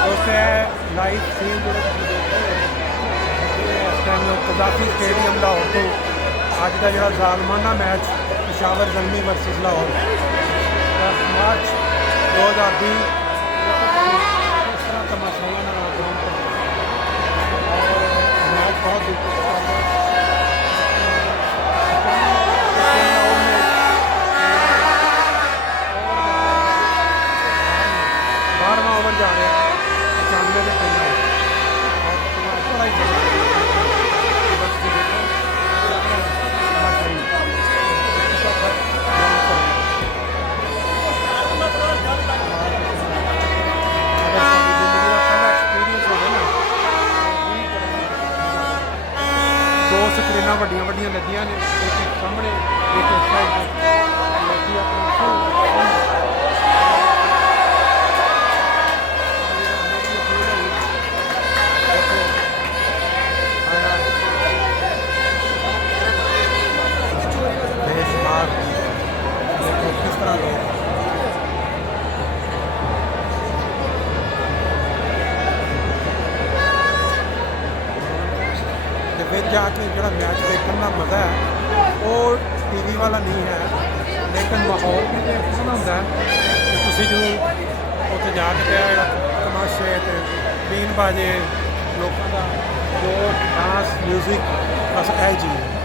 ਦੋਸਤੋ ਇਹ live scene ਜਿਹੜੇ ਤੁਸੀਂ ਦੇਖ ਰਹੇ ਹੋ ਇਹ ਇਸ ਟਾਈਮ ਕਜ਼ਾਕੀ ਸਟੇਡੀਅਮ ਲਾਹੌਰ ਤੋਂ ਅੱਜ ਦਾ ਜਿਹੜਾ ਜ਼ਾਲਮਾਨਾ match Peshawar Zalmi versus Lahore 10 March 2020 ਇਸ ਤਰ੍ਹਾਂ ਤਮਾਸ਼ਾਈਆਂ ਨਾਲ ਗਰਾਊਂਡ पर और मैच बहुत दिलचस्प रहा। बारहवां ओवर जा रहे हैं 95 के करीब और बड़ा ही दो स्क्रीना ਵੱਡੀਆਂ ਵੱਡੀਆਂ ਲੱਗੀਆਂ ਨੇ ਇੱਕ ਸਾਹਮਣੇ ਇੱਕ ਇਸ ਸਾਈਡ ਲੋਕੀ बेशुमार देखो किस तरह लोग फिर जाके जो मैच देखने का मज़ा है वो टीवी वाला नहीं है, लेकिन माहौल भी तो इस तरह होंगे कि तुम जो उत्थे जाके तमाशे बीन बाजे लोगों का जो डांस म्यूजिक बस यह चीज़